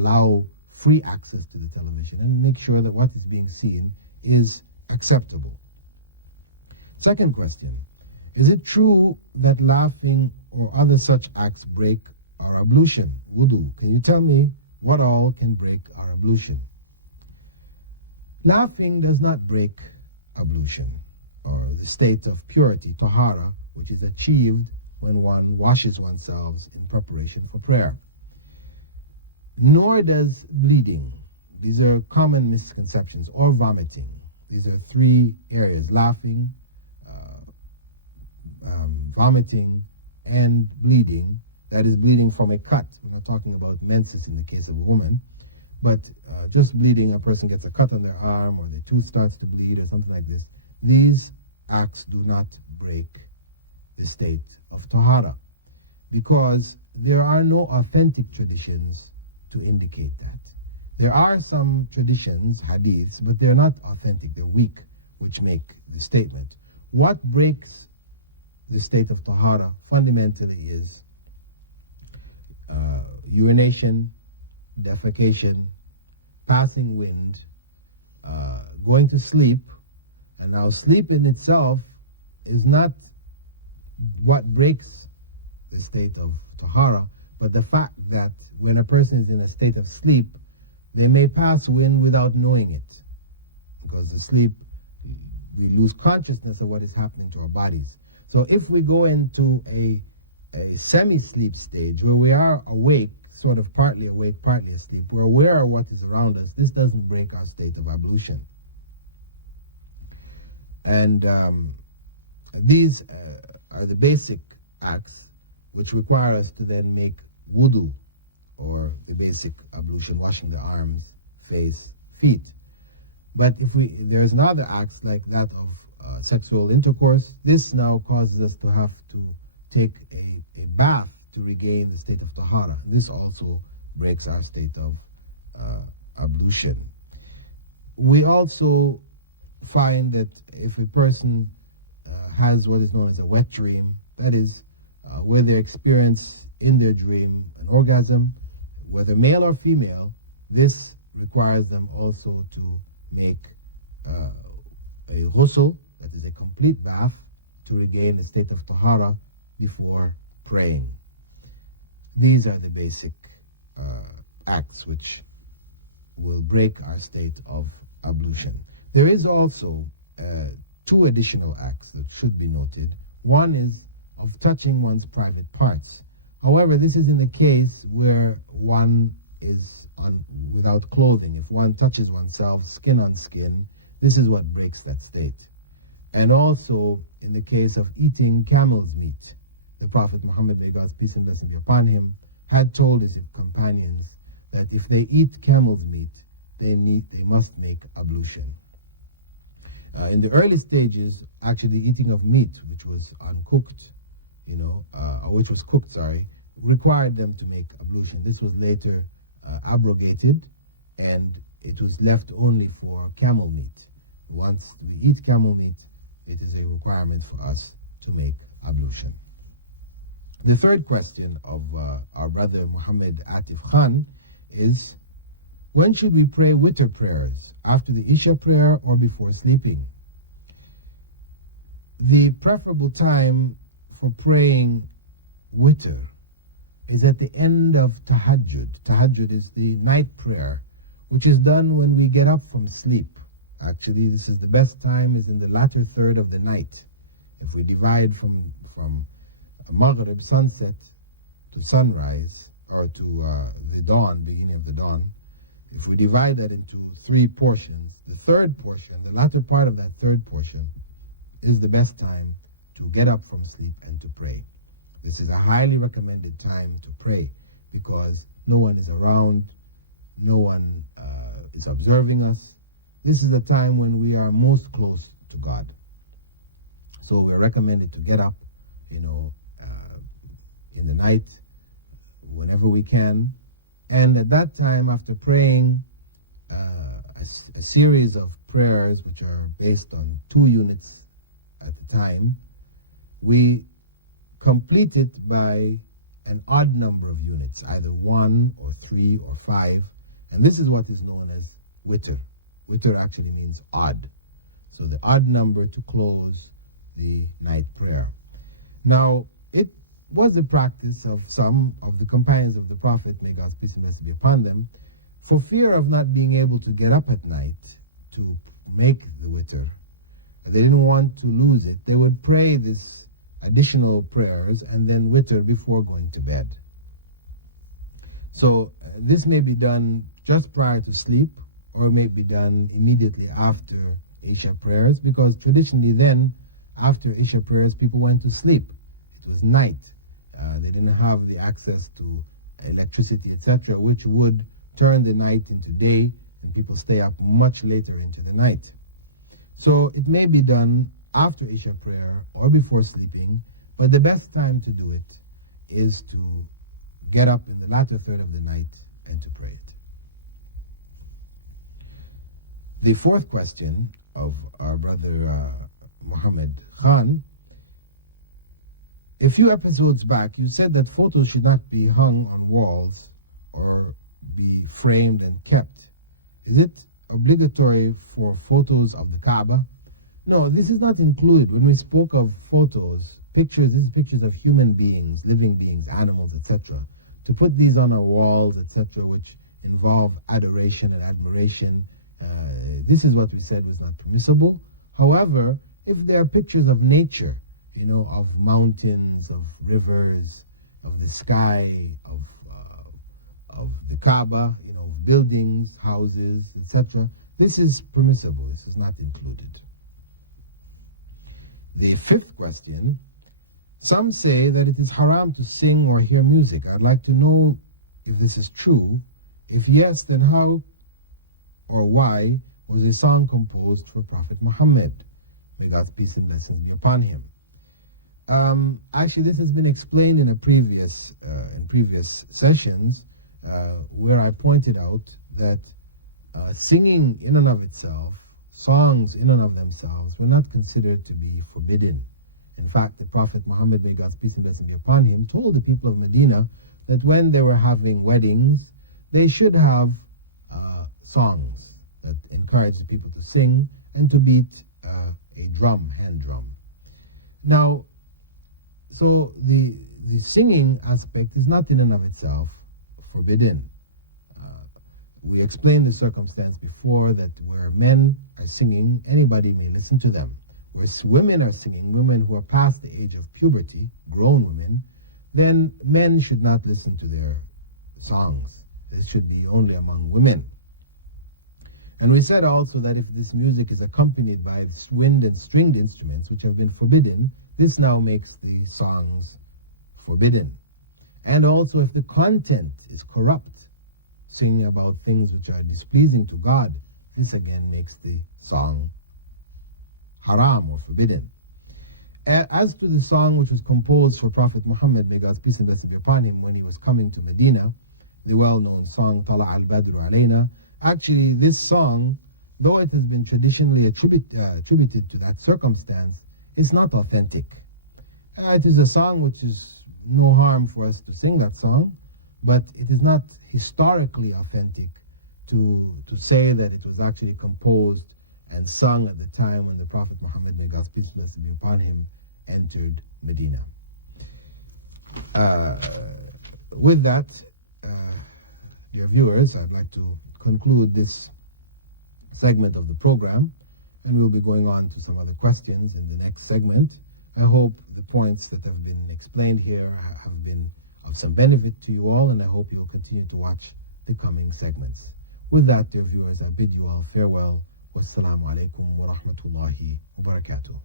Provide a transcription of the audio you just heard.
allow free access to the television and make sure that what is being seen is acceptable. Second question, is it true that laughing or other such acts break our ablution, wudu? Can you tell me what all can break our ablution? Laughing does not break ablution, or the state of purity, tahara, which is achieved when one washes oneself in preparation for prayer. Nor does bleeding. These are common misconceptions, or vomiting. These are three areas: laughing, vomiting, and bleeding. That is bleeding from a cut. We're not talking about menses in the case of a woman, but just bleeding, a person gets a cut on their arm or their tooth starts to bleed or something like this. These acts do not break the state of tahara, because there are no authentic traditions to indicate that. There are some traditions, hadiths, but they're not authentic, they're weak, which make the statement. What breaks the state of tahara fundamentally is urination, defecation, passing wind, going to sleep. And now sleep in itself is not what breaks the state of tahara, but the fact that when a person is in a state of sleep, they may pass wind without knowing it. Because the sleep, we lose consciousness of what is happening to our bodies. So if we go into a semi-sleep stage where we are awake, sort of partly awake, partly asleep, we're aware of what is around us, this doesn't break our state of ablution. And these are the basic acts which require us to then make wudu, or the basic ablution, washing the arms, face, feet. But if there's another acts like that of sexual intercourse, this now causes us to have to take a bath to regain the state of tahara. This also breaks our state of ablution. We also find that if a person has what is known as a wet dream, that is where they experience in their dream an orgasm, whether male or female, this requires them also to make a ghusl, that is a complete bath, to regain a state of tahara before praying. These are the basic acts which will break our state of ablution. There is also two additional acts that should be noted. One is of touching one's private parts. However, this is in the case where one is without clothing. If one touches oneself skin on skin, this is what breaks that state. And also in the case of eating camel's meat. The Prophet Muhammad, may God's peace and blessing be upon him, had told his companions that if they eat camel's meat, they must make ablution. In the early stages, actually the eating of meat, which was uncooked, which was cooked, required them to make ablution. This was later abrogated, and it was left only for camel meat. Once we eat camel meat, it is a requirement for us to make ablution. The third question of our brother Muhammad Atif Khan is, when should we pray witr prayers? After the Isha prayer or before sleeping? The preferable time for praying witr is at the end of tahajjud. Tahajjud is the night prayer, which is done when we get up from sleep. Actually, this is the best time, is in the latter third of the night. If we divide from Maghrib, sunset, to sunrise, or to the dawn, beginning of the dawn, if we divide that into three portions, the third portion, the latter part of that third portion, is the best time to get up from sleep and to pray. This is a highly recommended time to pray, because no one is around, no one is observing us. This is the time when we are most close to God. So we're recommended to get up, in the night, whenever we can. And at that time, after praying a series of prayers which are based on 2 units at a time, we complete it by an odd number of units, either 1 or 3 or 5, and this is what is known as witr. Witr actually means odd. So the odd number to close the night prayer. Now, it was the practice of some of the companions of the Prophet, may God's peace and blessing be upon them, for fear of not being able to get up at night to make the witr. They didn't want to lose it. They would pray this additional prayers and then witr before going to bed. So this may be done just prior to sleep, or may be done immediately after Isha prayers, because traditionally then, after Isha prayers, people went to sleep. It was night. They didn't have the access to electricity, etc., which would turn the night into day, and people stay up much later into the night. So it may be done after Isha prayer or before sleeping, but the best time to do it is to get up in the latter third of the night and to pray it. The fourth question of our brother Muhammad Khan: a few episodes back, you said that photos should not be hung on walls or be framed and kept. Is it obligatory for photos of the Kaaba? No, this is not included. When we spoke of photos, pictures, these pictures of human beings, living beings, animals, etc., to put these on our walls, etc., which involve adoration and admiration, this is what we said was not permissible. However, if there are pictures of nature, of mountains, of rivers, of the sky, of the Kaaba, buildings, houses, etc., this is permissible. This is not included. The fifth question: some say that it is haram to sing or hear music. I'd like to know if this is true. If yes, then how or why was a song composed for Prophet Muhammad? May God's peace and blessings be upon him. Actually, this has been explained in previous sessions, where I pointed out that singing in and of itself, songs in and of themselves, were not considered to be forbidden. In fact, the Prophet Muhammad, may God's peace and blessing be upon him, told the people of Medina that when they were having weddings, they should have songs that encourage the people to sing and to beat a drum, hand drum. Now, so the singing aspect is not in and of itself forbidden. We explained the circumstance before that where men are singing, anybody may listen to them. Where women are singing, women who are past the age of puberty, grown women, then men should not listen to their songs. This should be only among women. And we said also that if this music is accompanied by wind and stringed instruments, which have been forbidden, this now makes the songs forbidden. And also if the content is corrupt, singing about things which are displeasing to God, this again makes the song haram or forbidden. As to the song which was composed for Prophet Muhammad, may God's peace and blessing be upon him, when he was coming to Medina, the well-known song Tala al-Badru alayna, actually this song, though it has been traditionally attributed to that circumstance, is not authentic. It is a song which is no harm for us to sing that song, but it is not historically authentic to say that it was actually composed and sung at the time when the Prophet Muhammad, may God's peace and blessing be upon him, entered Medina. With that, dear viewers, I'd like to conclude this segment of the program, and we'll be going on to some other questions in the next segment. I hope the points that have been explained here have been of some benefit to you all, and I hope you'll continue to watch the coming segments. With that, dear viewers, I bid you all farewell. Wassalamu alaikum wa rahmatullahi wa barakatuh.